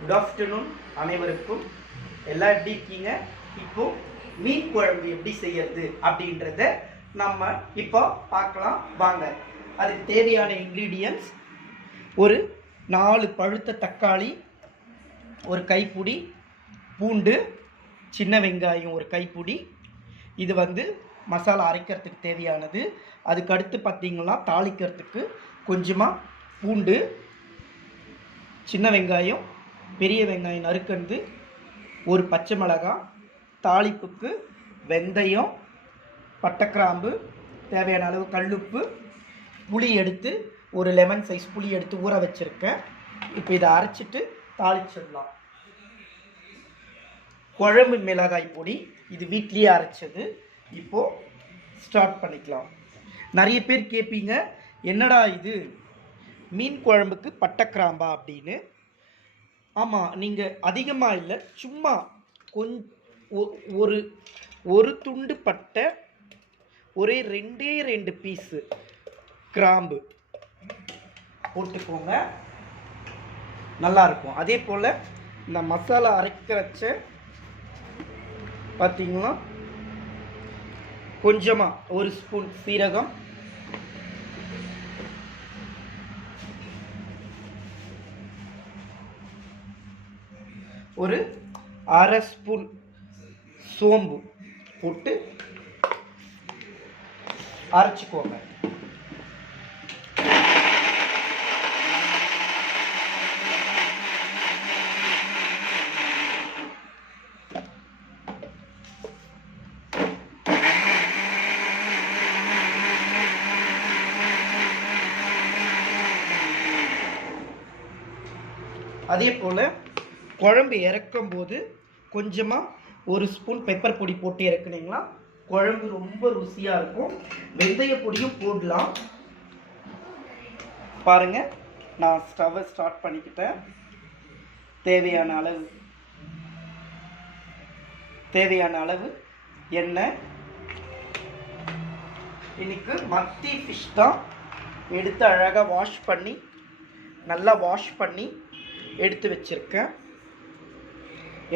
Good afternoon அனைவருக்கும். எல்லாம் எப்படி இருக்கீங்க? இப்போ மீன் குழம்பு எப்படி செய்யறது அப்படின்றத நம்ம இப்போ பார்க்கலாம் வாங்க. அதுக்கு தேவையான இன்க்ரீடியன்ட்ஸ்: ஒரு 4 பழுத்த தக்காளி, ஒரு கைப்பிடி பூண்டு, சின்ன வெங்காயம் ஒரு கைப்பிடி. இது மசாலா அரைக்கிறதுக்கு தேவையானது. அதுக்கு அடுத்து பார்த்திங்கன்னா தாளிக்கிறதுக்கு கொஞ்சமாக பூண்டு, சின்ன வெங்காயம், பெரிய வெங்காயம் நறுக்கண்டு, ஒரு பச்சை மிளகாய், தாளிப்புக்கு வெந்தயம், பட்டைக்கிராம்பு, தேவையான அளவு கல்லுப்பு, புளி எடுத்து ஒரு லெமன் சைஸ் புளி எடுத்து ஊற வச்சுருக்கேன். இப்போ இதை அரைச்சிட்டு தாளிச்சிடலாம். குழம்பு மிளகாய் பொடி இது வீட்லேயே அரைச்சது. இப்போது ஸ்டார்ட் பண்ணிக்கலாம். நிறைய பேர் கேட்பீங்க, என்னடா இது மீன் குழம்புக்கு பட்டைக்கிராம்பா அப்படின்னு. ஆமாம், நீங்கள் அதிகமாக இல்லை, சும்மா ஒரு துண்டு பட்டை, ஒரே 2 பீஸு கிராம்பு போட்டுக்கோங்க, நல்லாயிருக்கும். அதே போல் இந்த மசாலா அரைக்கிறச்ச பார்த்தீங்கன்னா கொஞ்சமாக 1 ஸ்பூன் சீரகம், ஒரு 1/2 ஸ்பூன் சோம்பு போட்டு அரைச்சிக்கோங்க. அதே போல் குழம்பு இறக்கும் போது கொஞ்சமாக 1 ஸ்பூன் பெப்பர் பொடி போட்டு இறக்குனீங்கன்னா குழம்பு ரொம்ப ருசியாக இருக்கும். வெந்தய பொடியும் போடலாம். பாருங்கள், நான் ஸ்டவ்வை ஸ்டார்ட் பண்ணிக்கிட்டேன். தேவையான அளவு எண்ணெய். இன்னைக்கு மத்தி ஃபிஷ் தான் எடுத்து அழகாக நல்லா வாஷ் பண்ணி எடுத்து வச்சிருக்கேன்.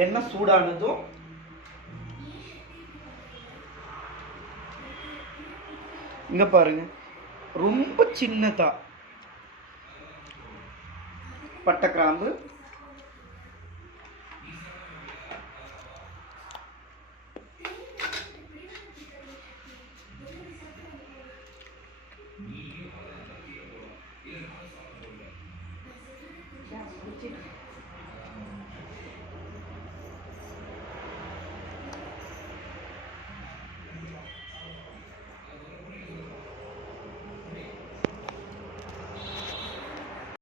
எண்ணெய் சூடானதும் இங்க பாருங்க, ரொம்ப சின்னதா பட்டை கிராம்பு,